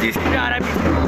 जिसकी जा रहा है पीछे।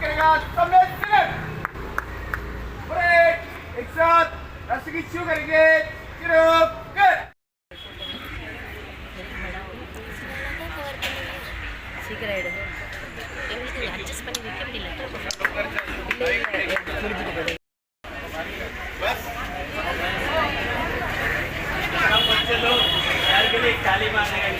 करेगा सबने एक साथ रास्ते की शुरू करेंगे ताली मारने का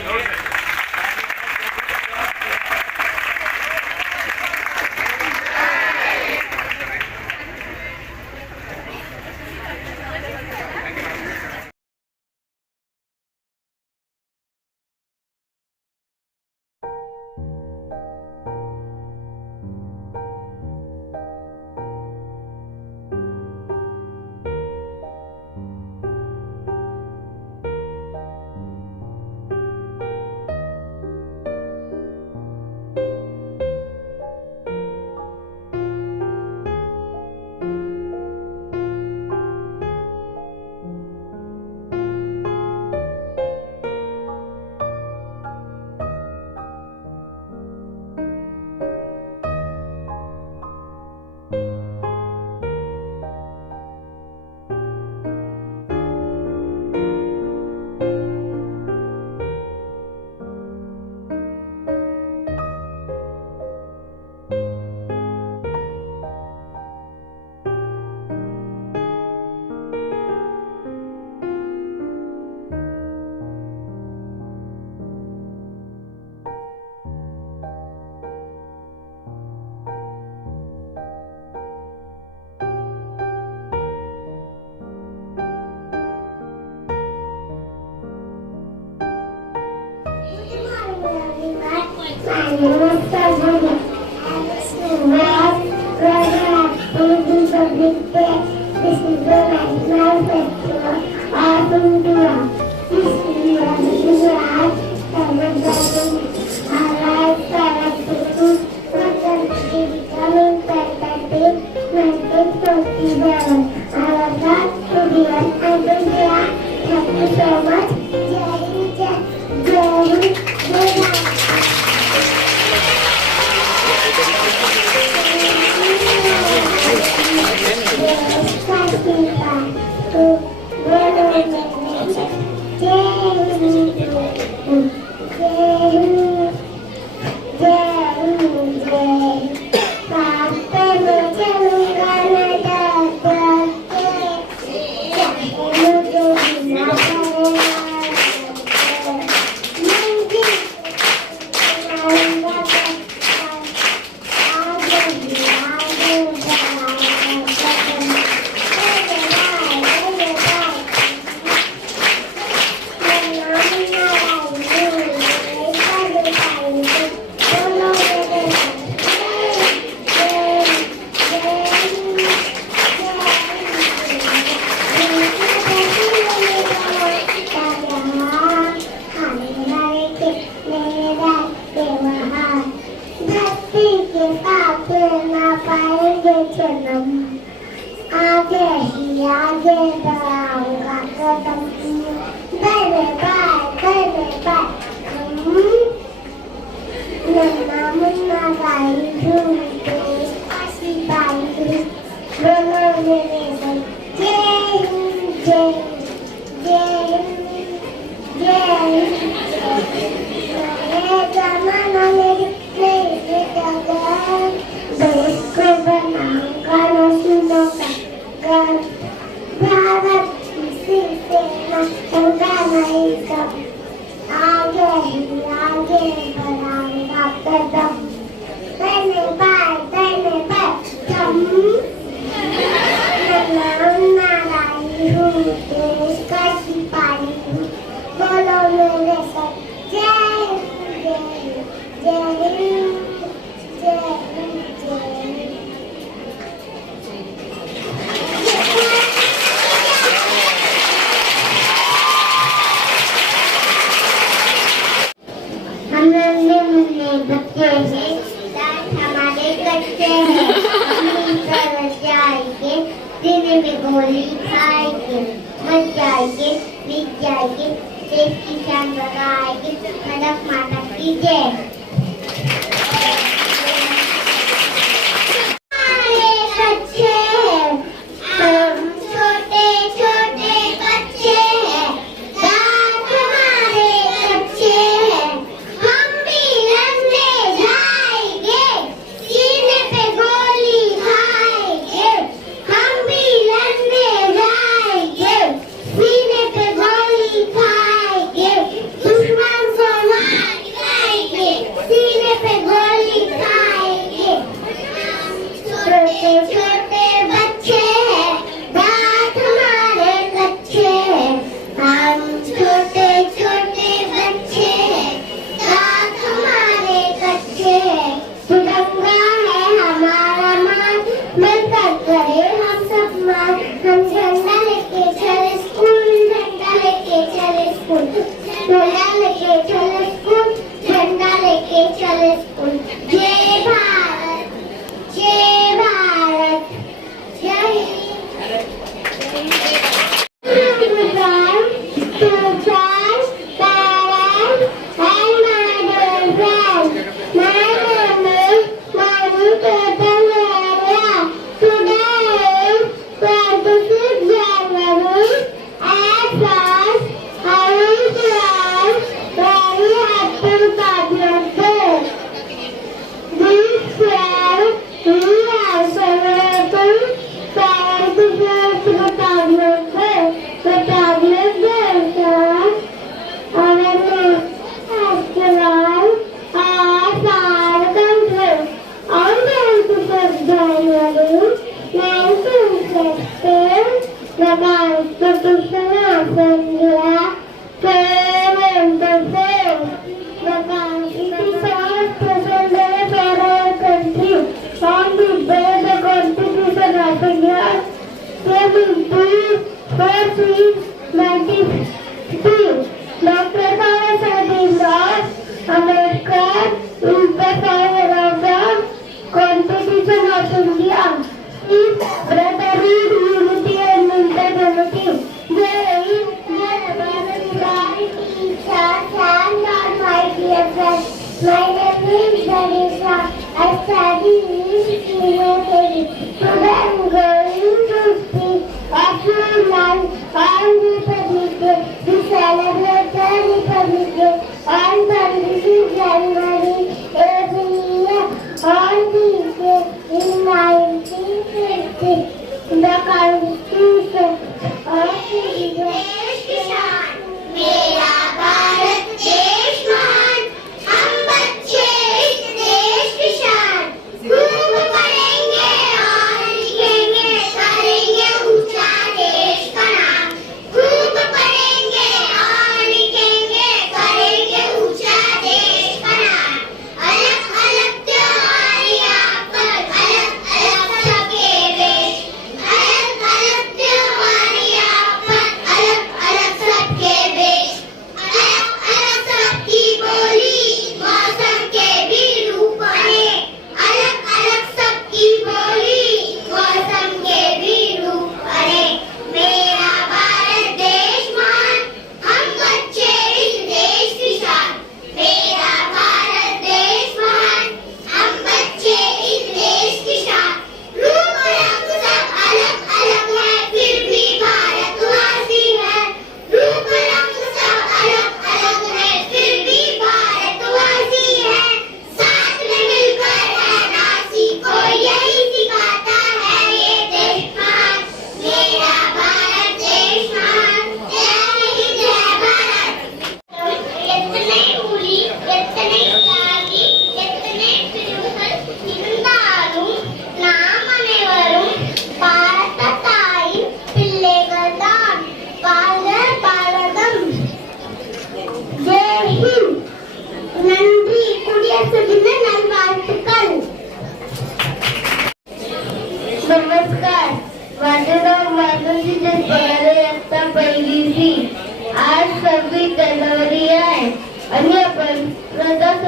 साथ ना पाएंगे जन्म, आगे ही आगे बढ़ाऊंगा कदम, धन्य बाय नन्ना मुन्ना गाई झूमते आशी बाई बोलो मेरे भाई जय हिंद जय हिंद जय हिंद मेरे जमाना मेरे जगह देश को बनाऊंगा नस्लों का घर, भारत की सेना चलता नहीं कब, आगे ही आगे बढ़ाऊंगा कदम, धन्य बाय हम नन्ना लाई हूँ देश का सिपाही हूँ, बोलो मेरे साथ जय हिंद जय हिंद जय हिंद जय हिंद। हम नन्हे मुन्ने बच्चे हैं, दांत हमारे कच्चे हैं, हम कर जाएंगे, दिन में गोली खाएंगे, मर जाएंगे, बीत जाएंगे, देश की शान बढ़ाएंगे, भारत माता की जय।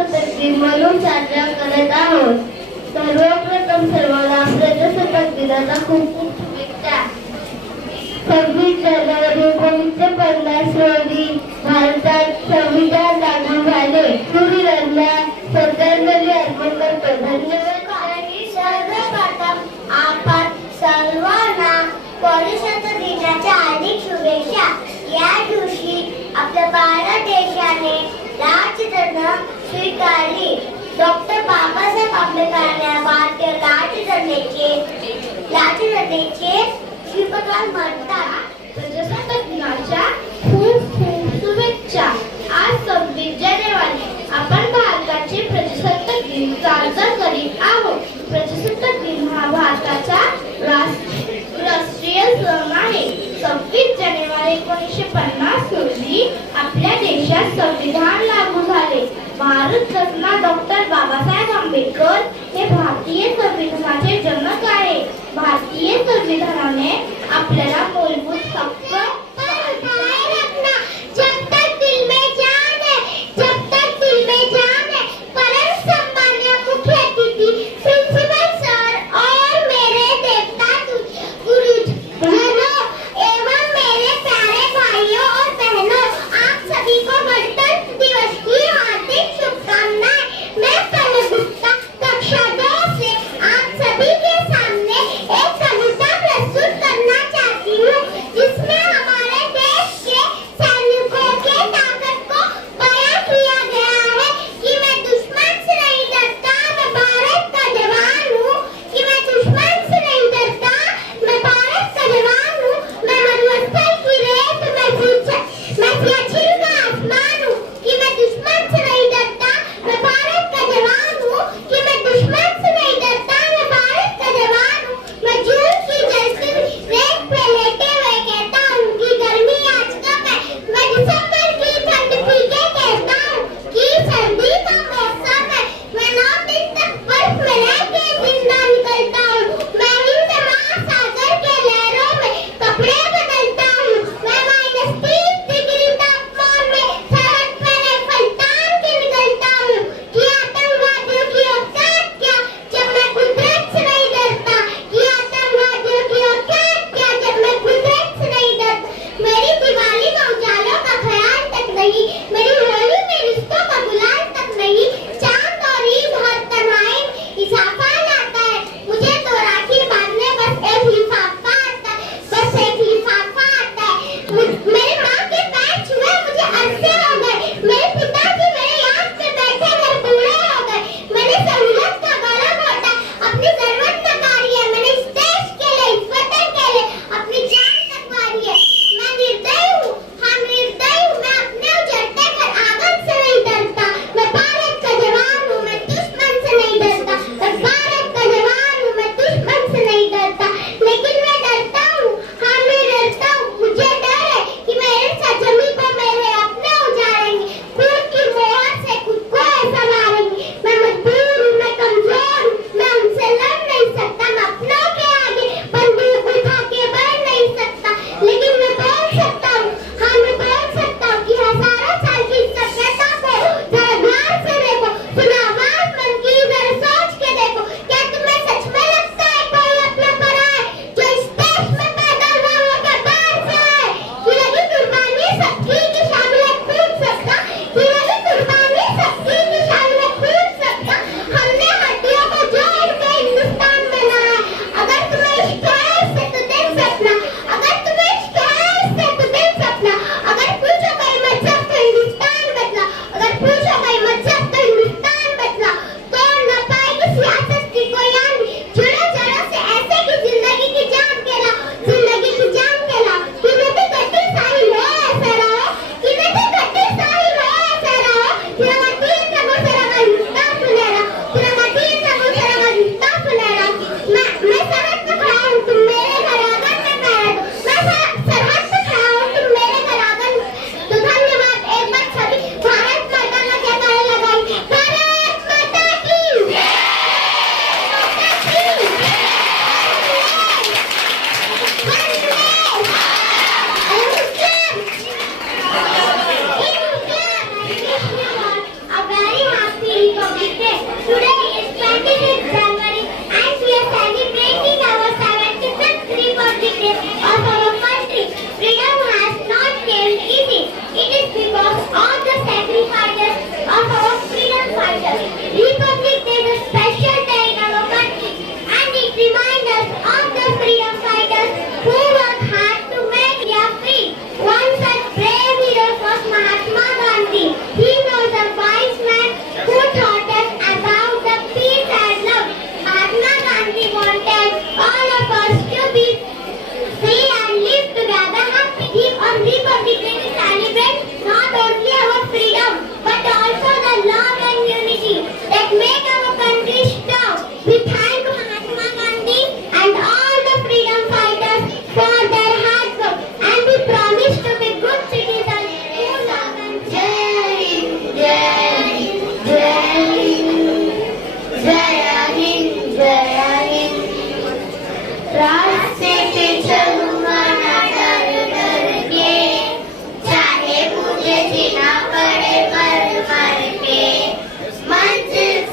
प्रजासत्ताक दिन म्हणून साजरा करत आहोत. सर्वप्रथम सर्वांना प्रजासत्ताक दिनाच्या खूप खूप शुभेच्छा. 26 जानेवारी 1950 रोजी भारतात संविधान लागू झाले. सूर्यला श्रद्धांजली अर्पण करतो. धन्यवाद. सर्वप्रथम आपण सर्वांना परिषद दिनाच्या हार्दिक शुभेच्छा. या दिवशी आपल्या भारत देशाने राज्यघटना स्वीकारली. डॉक्टर बाबासाहेब आंबेडकरांना भारतीय राज्यघटनेचे शिल्पकार म्हणतात. प्रजासत्ताक दिनाच्या खूप खूप शुभेच्छा. आज 26 जानेवारी आपण भारताचे प्रजासत्ताक दिन साजरा करीत आहोत. प्रजासत्ताक दिन हा भारताचा राष्ट्रीय सण आहे. 26 जानेवारी 1950 रोजी आपल्या देशात संविधान लागू झाले. भारतरत्न डॉक्टर बाबासाहेब आंबेडकर हे भारतीय संविधानाचे जनक आहे. भारतीय संविधानाने आपल्याला मूलभूत हक्क जिसमें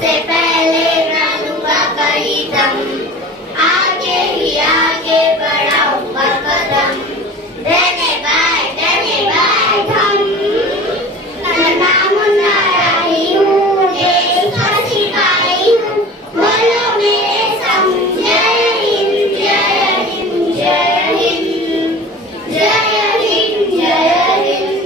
सबसे पहले डालूंगा कई दम, आगे ही आगे बढ़ाऊंगा कदम, धन्यवाद धन्यवाद हम। नन्हा मुन्ना राही हूँ, देश का सिपाही हूँ, बोलो मेरे संग जय हिंद जय हिंद जय हिंद जय हिंद जय हिंद।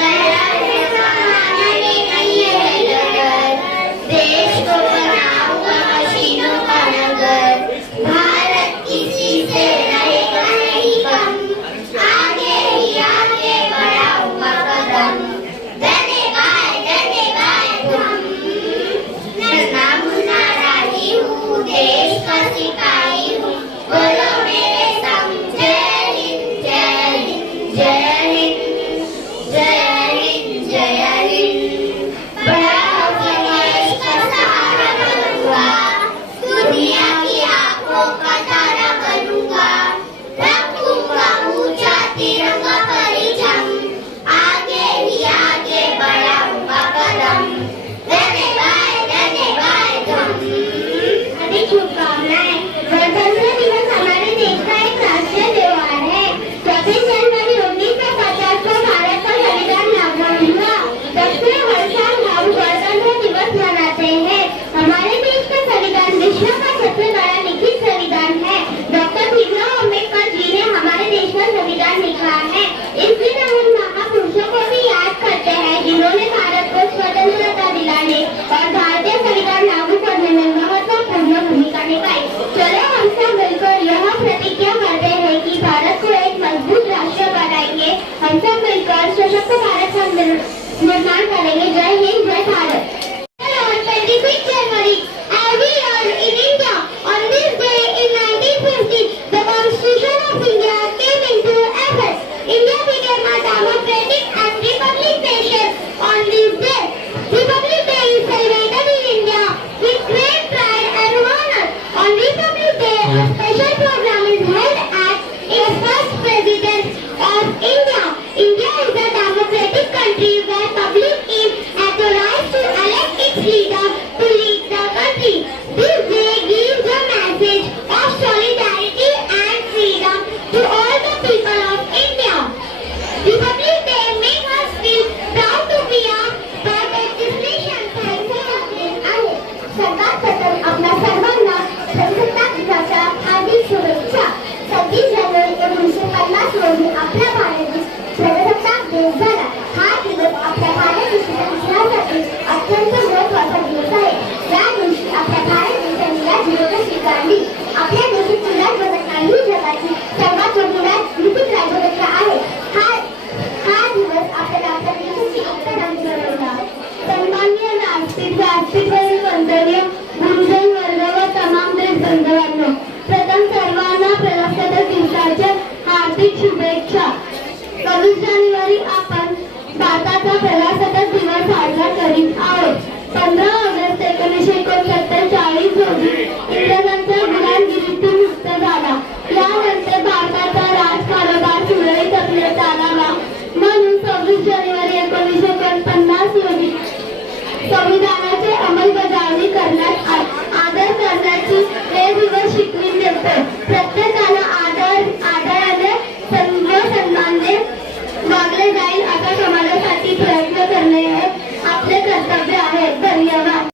मराठे समाना की नहीं है डगर, देश को बनाऊंगा मशीनों का नगर, भारत किसी से रहेगा नहीं कम, आगे ही आगे बढ़ाऊंगा कदम, धन्यवाद धन्यवाद हम। नन्हा मुन्ना राही हूँ, देश का सिपाही हूँ, बोलो मेरे संग जय हिंद जय हिंद जय हिंद जय हिंद जय हिंद। बड़ा होकर मैं इसका सहारा बनूंगा, दुनिया की आंखों का तारा बनूंगा, रखूंगा ऊंचा तिरंगा परिचम, आगे ही आगे बढ़ाऊंगा कदम, धन्यवाद धन्यवाद हम। अभी शुभकामनाएं। गणतंत्र दिवस हमारे देश का एक राष्ट्रीय त्योहार है। 24 जनवरी 1950 को भारत का संविधान लागू हुआ। तब से हर साल हम गणतंत्र दिवस मनाते हैं। हमारे देश का संविधान विश्व का सबसे बड़ा लिखित संविधान है। डॉक्टर भीमराव अम्बेडकर जी ने हमारे देश का संविधान लिखा है। इस दिन हम उन महापुरुषों को भी याद करते हैं जिन्होंने भारत को स्वतंत्रता दिलाने और भारतीय संविधान लागू करने में महत्वपूर्ण भूमिका निभाई। चलो हम सब मिलकर यह प्रतिज्ञा करते हैं कि भारत को एक मजबूत राष्ट्र बनाएंगे। हम सब मिलकर सशक्त भारत का निर्माण करेंगे। जय हिंद जय Bharat. 26 January, every year in India, on this day in 1950, the Constitution of India came into effect. India became a democratic and republic nation on this day. Republic Day is celebrated in India with great pride and honor. On Republic Day, a special program is held at its first president of India. India is a democratic country where public is authorized to elect its leader to lead the country. This day gives a message of solidarity and freedom to all the people of India. Republic Day makes us feel proud to be a part of this nation. आहे. सर्वात प्रथम आपल्या सर्वांना प्रजासत्ताक दिनाच्या हार्दिक शुभेच्छा. 26 जानेवारी 1950 रोजी आपला भारत देश प्रजासत्ताक दिवस झाला. हा दिवस आपल्या भारत देशाच्या इतिहासातील अत्यंत महत्त्वाचा दिवस आहे. या दिवशी आपल्या भारत देशाने या दिवस स्वीकारली. आपल्या देशाची राज्यघटना ही जगाची सर्वात मोठी लिखित राज्यघटना आहे. हा दिवस आपल्याला आपल्या देशाची एकता बनवला. सन्माननीय व्यासपीठावरील मंतव्य, गुरुजन वर्ग व तमाम देश बांधवांनो, प्रथम सर्वांना प्रजासत्ताक दिवसाच्या हार्दिक शुभेच्छा. 22 जानेवारी आपण भारताचा प्रजासत्ताक दिवस साजरा करीत आहोत. 15 ऑगस्ट 1939 रोजी इंग्रजांच्या गुलामगिरीतून मुक्त झाला. यानंतर भारताचा राजकारभार सुरळीत चालावा म्हणून 26 जानेवारी 1949 रोजी संविधानाची अंमलबजावणी करण्यात आदर करण्याची हे दिवस शिकवून देतो. प्रत्येकाला आदराने सन्मानाने वागले जाईल अशा समाजासाठी प्रयत्न करणे हे आपले कर्तव्य आहे. धन्यवाद.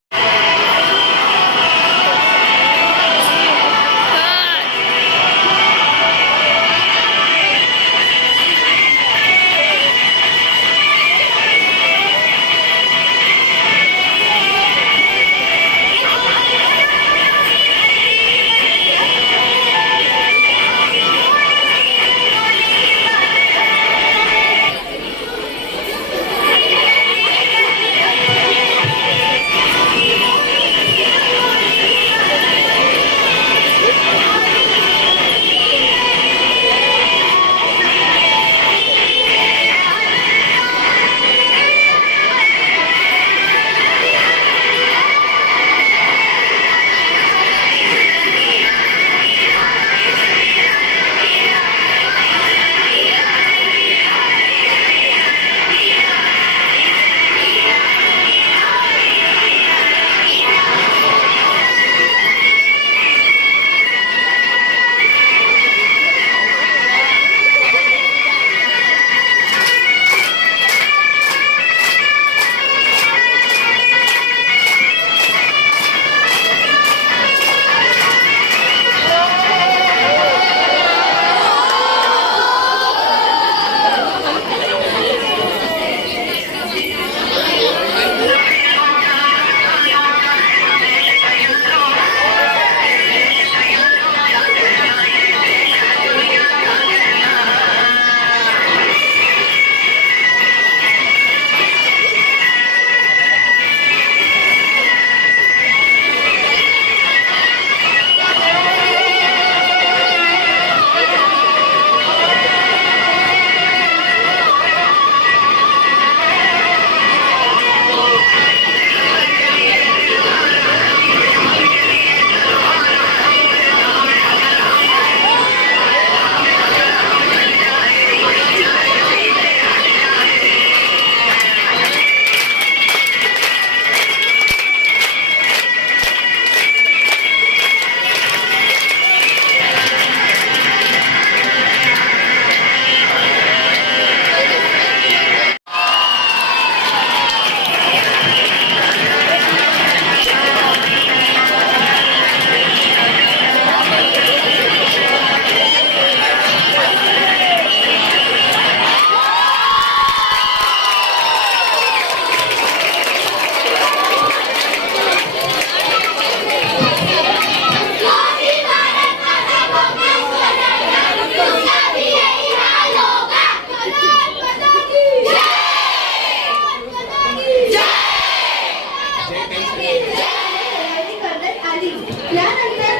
तयारी करण्यात आली. यानंतर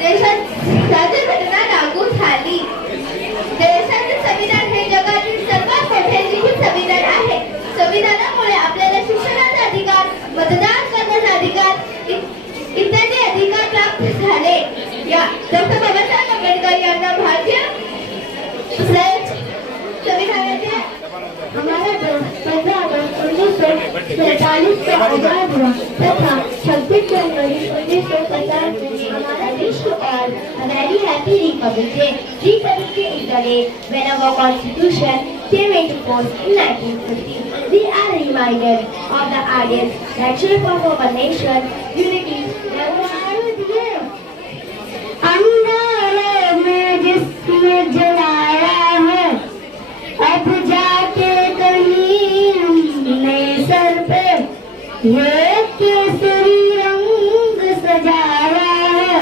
देशात राज्यघटना लागू झाली. देशाचे संविधान हे जगातील सर्वात मोठे लिखित संविधान आहे. संविधानामुळे आपल्याला शिक्षणाचा अधिकार, मतदान करण्याचा अधिकार इत्यादी अधिकार प्राप्त झाले. या डॉक्टर बाबासाहेब आंबेडकर यांना भारतीय संविधानाचे हमारा देश 15 अगस्त 1947 से आजाद हुआ तथा 26 जनवरी 1950 में हमारा विश्व और a very happy republic day. Republic is the day when our constitution came into force in 1950. We are reminded of the ideals that shape of our nation, unity, अंगारे में जिसने जलाया है, अब जाके कहीं हमने सर पे ये केसरी रंग सजाया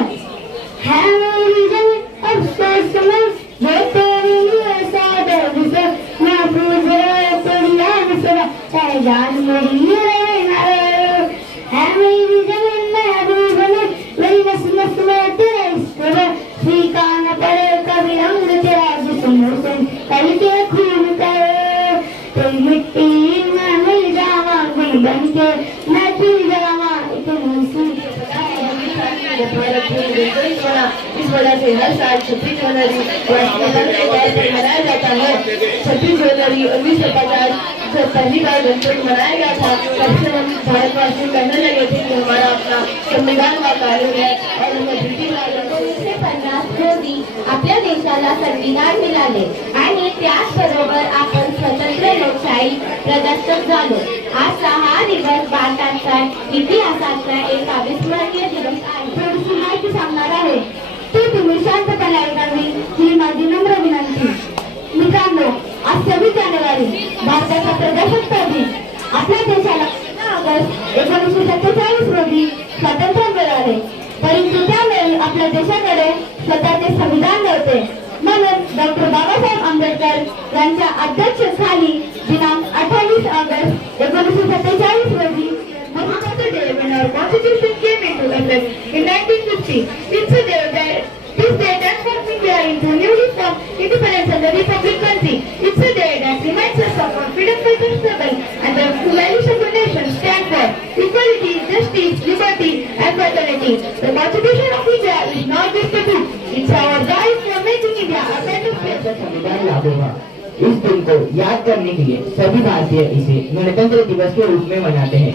है मेरी जन अफसोस में ये तेरी ऐसा दर्द से महफूज है तेरी याद से जान मेरी है मेरी जमीन महबूब में मेरी नस नस में तेरा इश्क फीका न पड़े कभी रंग तेरा जिस्म हुसैन कल के खून करे तेरी मिट्टी में मिल जावा गुल बन के मैं खिल जावा इतनी सी इस वजह से हर साल 26 जनवरी राष्ट्रगान के तौर पर मनाया जाता है. 26 जनवरी 1950 जब पहली बार गणतंत्र मनाया गया था, तब से हम भारतवासी कहने लगे थे कि हमारा अपना संविधान का कानून है और हमें ब्रिटिश राजांना 1950 रोजी आपल्या देशाला संविधान मिळाले आणि त्याचबरोबर आपण स्वतंत्र लोकशाही प्रजासत्ताक झालो. आजचा हा दिवस भारताच्या इतिहासातला एक अविस्मरणीय दिवस आहे. थोडीशी माहिती सांगणार आहे ती तुम्ही शांतपणे ऐकावी ही माझी नम्र विनंती. मित्रांनो, आज 26 जानेवारी भारताचा प्रजासत्ताक दिन. आपल्या देशाला 15 ऑगस्ट 1947 रोजी स्वातंत्र्य मिळाले, परंतु त्यावेळी आपल्या देशाकडे स्वतःचे संविधान नव्हते. म्हणून डॉक्टर बाबासाहेब आंबेडकर यांच्या अध्यक्षतेखाली दिनांक 28 ऑगस्ट 1947 रोजी the day when our constitution came into effect in 1950. It's a day that this day transforms India into a newly formed independent and a republic country. It's a day that reminds us of our freedom fighting struggle and the values of our nation stand for equality, justice, liberty and fraternity. The Constitution of India is not just a book. It's our guide for making India a better place. संविधान लागू हुआ. इस दिन को याद करने के लिए सभी भारतीय इसे गणतंत्र दिवस के रूप में मनाते हैं.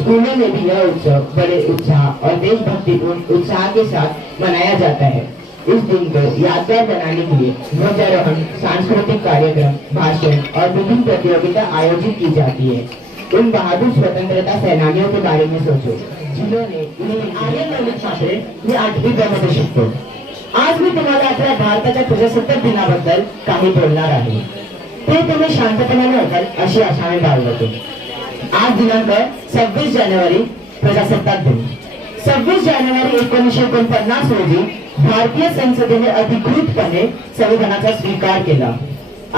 स्कूलों में भी यह उत्सव बड़े उत्साह और देशभक्तिपूर्ण उत्साह के साथ मनाया जाता है. इस दिन को यादगार बनाने के लिए ध्वजारोहण, सांस्कृतिक कार्यक्रम, भाषण और विभिन्न प्रतियोगिता आयोजित की जाती है. उन बहादुर स्वतंत्रता सेनानियों के बारे में सोचो जिन्होंने मी 8वी मध्ये शिकतो. आज मी तुम्हाला आपल्या भारताच्या प्रजासत्ताक दिनाबद्दल काही बोलणार आहे. ते तुम्ही शांतपणाने ऐकाल अशी आशा मी बाळगतो. आज दिनांक 26 जानेवारी प्रजासत्ताक दिन. 26 जानेवारी 1949 रोजी भारतीय संसदेने अधिकृतपणे संविधानाचा स्वीकार केला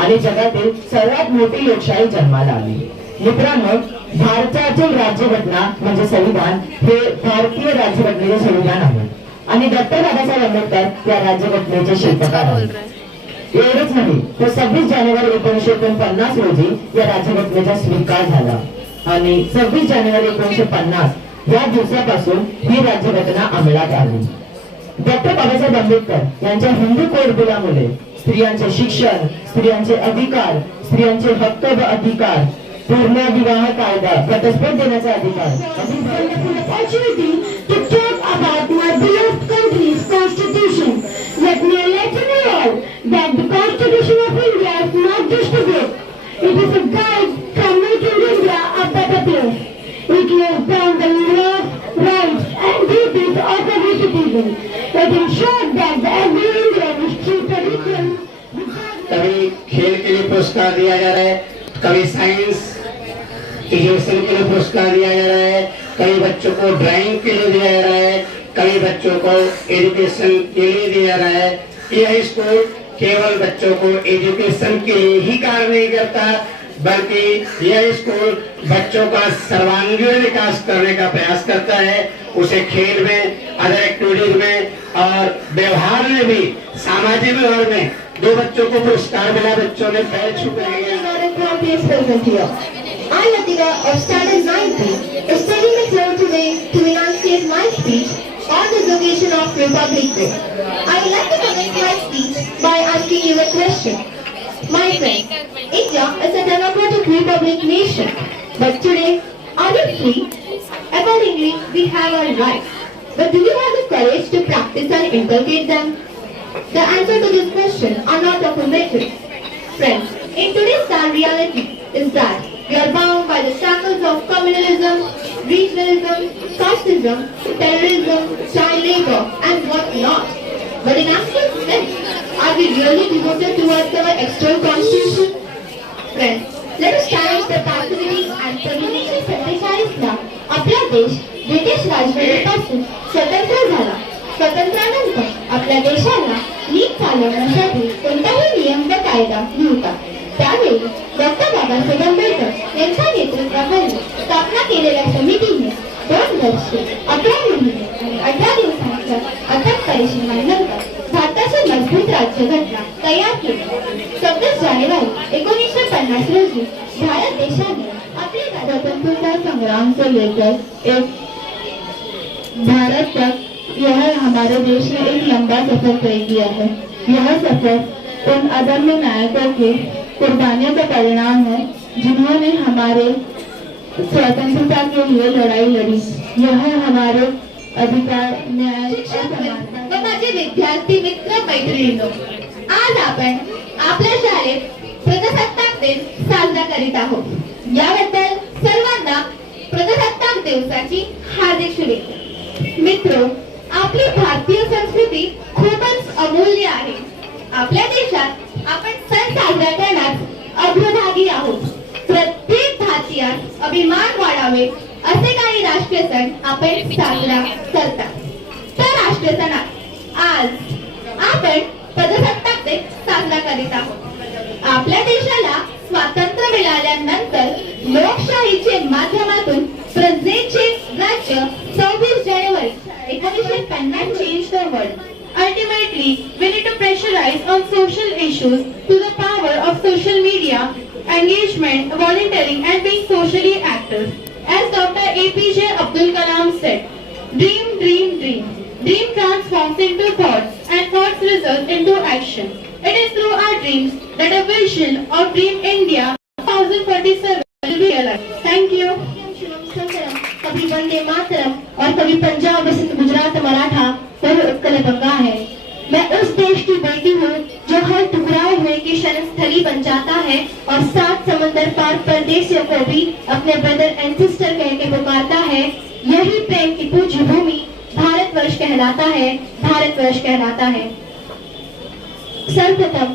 आणि जगातील सर्वात मोठी लोकशाही जन्माला आली. मित्रांनो, भारतातील राज्यघटना म्हणजे संविधान हे भारतीय राज्यघटनेचे संविधान आहे आणि डॉक्टर बाबासाहेब आंबेडकर या राज्यघटनेचे शिल्पकार आहेत. एवढेच नाही तर 26 जानेवारी 1949 रोजी या राज्यघटनेचा स्वीकार झाला आणि 26 जानेवारी 1950 या दिवसापासून ही राज्यघटना अंमलात आली. डॉक्टर बाबासाहेब आंबेडकर यांच्या हिंदू कोड बिलामुळे स्त्रियांचे शिक्षण, स्त्रियांचे अधिकार, स्त्रियांचे हक्क व अधिकार, पूर्ण विवाह कायदा, घटस्फोट देण्याचा अधिकार, Let me let you know that the Constitution of India is not just a book. It is a guide from making India a better place. It lays down the laws, rights and duties of every citizen. It ensures that every Indian is treated equally. कभी खेल के लिए पुरस्कार दिया जा रहा है, कभी साइंस एजुकेशन के लिए पुरस्कार दिया जा रहा है, कभी बच्चों को ड्राइंग के लिए दिया जा रहा है, कभी बच्चों को एजुकेशन के लिए दिया जा रहा है. यह स्कूल केवल बच्चों को एजुकेशन के लिए ही कार्य नहीं करता, बल्कि यह स्कूल बच्चों का सर्वांगीण विकास करने का प्रयास करता है। उसे खेल में, अदर एक्टिविटीज में और व्यवहार में भी, सामाजिक व्यवहार में 2 बच्चों को पुरस्कार मिला। बच्चों ने पैर छू कर I, Latika of Standard 9B, is taking the floor today to enunciate my speech on this occasion of Republic Day. I would like to commence my speech by asking you a question. My friends, India is a democratic republic nation, but today, are we free? Accordingly, we have our rights. But do we have the courage to practice and inculcate them? The answer to this question are not affirmative. Friends, in today's sad reality is that we are bound by the shackles of communalism, regionalism, casteism, terrorism, child labor, and what not. But in actual sense, are we really devoted towards our external constitution? Friends, let us challenge the passivity and termination 47ला आपला देश British राजवटीपासून स्वतंत्र झाला. स्वातंत्र्यानंतर आपल्या देशाला NEET चालवण्यासाठी कोणताही नियम व कायदा नव्हता. त्यावेळी डॉक्टर बाबासाहेब आंबेडकर यांच्या नेतृत्वाखाली स्थापना केलेल्या समितीने 2 वर्षे 11 महिने आणि 18 दिवसांच्या अथक परिश्रमानंतर भारताची मजबूत राज्यघटना तयार केली. 26 जानेवारी 1950 रोजी भारत देशाने अपने स्वतंत्रता संग्राम से लेकर एक भारत तक यह हमारे देश ने एक लंबा सफर तय किया है. यह सफर उन अदम्य नायकों के कुर्बानियों का परिणाम है जिन्होंने हमारे स्वतंत्रता के लिए लड़ाई लड़ी. यह हमारे अधिकार, न्याय व माझे विद्यार्थी मित्र मैत्रिणींनो, आज आपण आपल्या शाळेत प्रजासत्ताक दिन साजरा करीत आहोत. याबद्दल सर्वांना प्रजासत्ताक दिवसाची हार्दिक शुभेच्छा. मित्रो, आपली भारतीय संस्कृती खूपच अमूल्य आहे. आपल्या देशात आपण सण साजरा करण्यात अग्रभागी आहोत. प्रत्येक भारतीयास अभिमान वाढावे असे काही राष्ट्रीय सण आपण साजरा करतात. त्या राष्ट्रीय सणात आज आपण प्रजासत्ताक दिन साजरा करीत आहोत. आपल्या देशाला स्वातंत्र्य मिळाल्यानंतर लोकशाहीचे माध्यमातून प्रजेचे राज्य 26 January 1950 changed the world. Ultimately, we need to pressurize on social issues to the power of social media, engagement, volunteering and being socially active. As Dr. APJ Abdul Kalam said, dream, dream, dream. Dream transforms into thoughts and thoughts result into action. It is through our dreams that a vision of Dream India 2047 will be realized. Thank you. कभी वंदे मातरम और कभी पंजाब सिंध गुजरात मराठा और उत्कल गंगा है. मैं उस देश की बेटी हूँ जो हर टुकड़ाए हुए की शरण स्थली बन जाता है और 7 समंदर पार परदेशियों को भी अपने ब्रदर एंड सिस्टर कह के पुकारता है. यही प्रेम की पूज्य भूमि भारतवर्ष कहलाता है, भारतवर्ष कहलाता है. सर्वप्रथम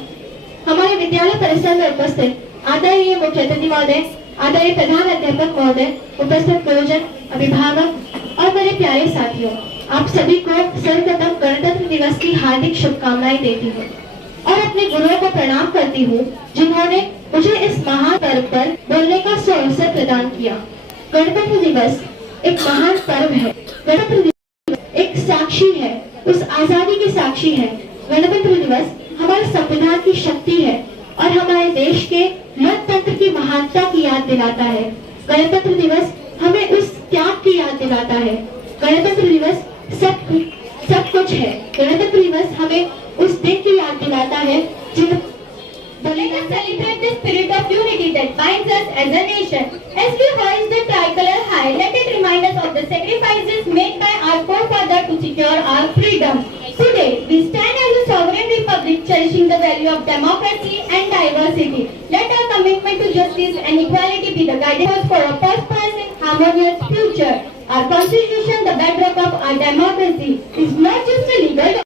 हमारे विद्यालय परिसर में उपस्थित आदरणीय मुख्य अतिथि महोदय, आदरणीय प्रधान अध्यापक महोदय, उपस्थित गुरुजन, अभिभावक और मेरे प्यारे साथियों, आप सभी को सर्वप्रथम गणतंत्र दिवस की हार्दिक शुभकामनाएं देती हूँ और अपने गुरुओं को प्रणाम करती हूँ जिन्होंने मुझे इस महान पर्व पर बोलने का अवसर प्रदान किया. गणतंत्र दिवस एक महान पर्व है. गणतंत्र दिवस एक साक्षी है, उस आजादी की साक्षी है. गणतंत्र दिवस हमारे संविधान की शक्ति है और हमारे देश के लोकतंत्र की महानता की याद दिलाता है. गणतंत्र दिवस हमें उस त्याग की याद दिलाता है. गणतंत्र दिवस सब कुछ है. गणतंत्र दिवस हमें उस दिन की याद दिलाता है जिन Let us celebrate the spirit of unity that binds us as a nation. As we hoist the tricolor high, let it remind us of the sacrifices made by our forefathers to secure our freedom. Today, we stand as a sovereign republic cherishing the value of democracy and diversity. Let our commitment to justice and equality be the guiding force for a prosperous and harmonious future. Our constitution, the bedrock of our democracy, is not just a legal document.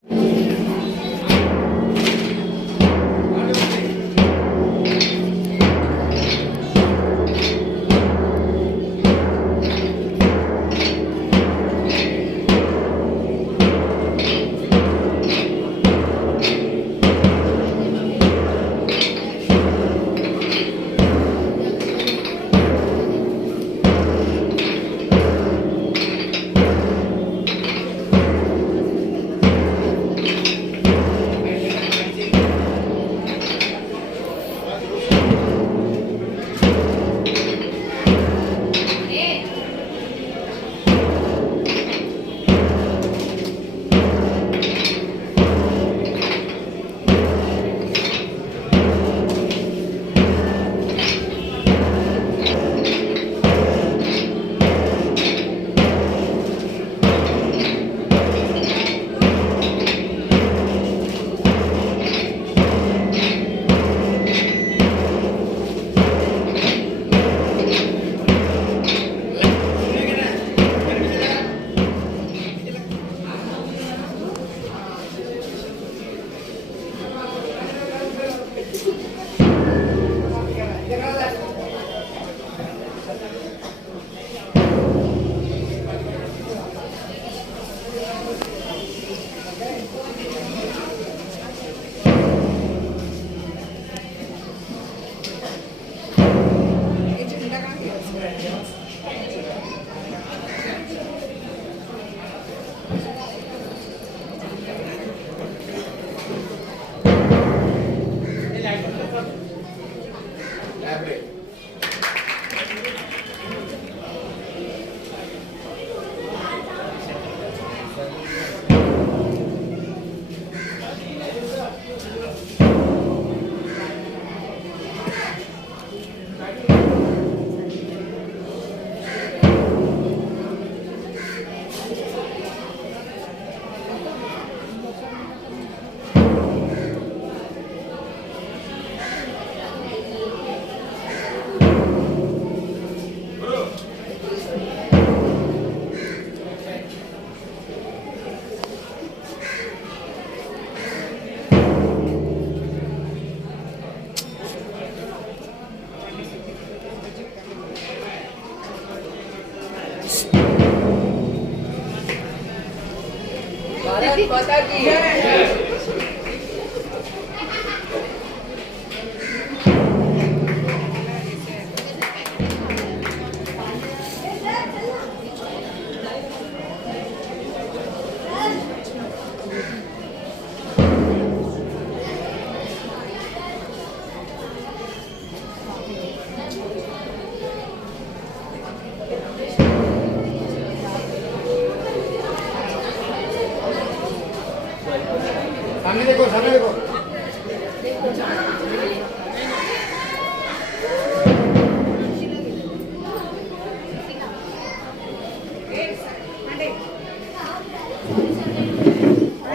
सामने देखो, सामने देखो।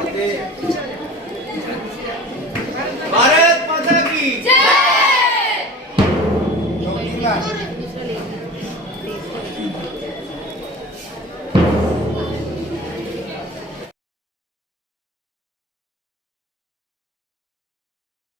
Okay.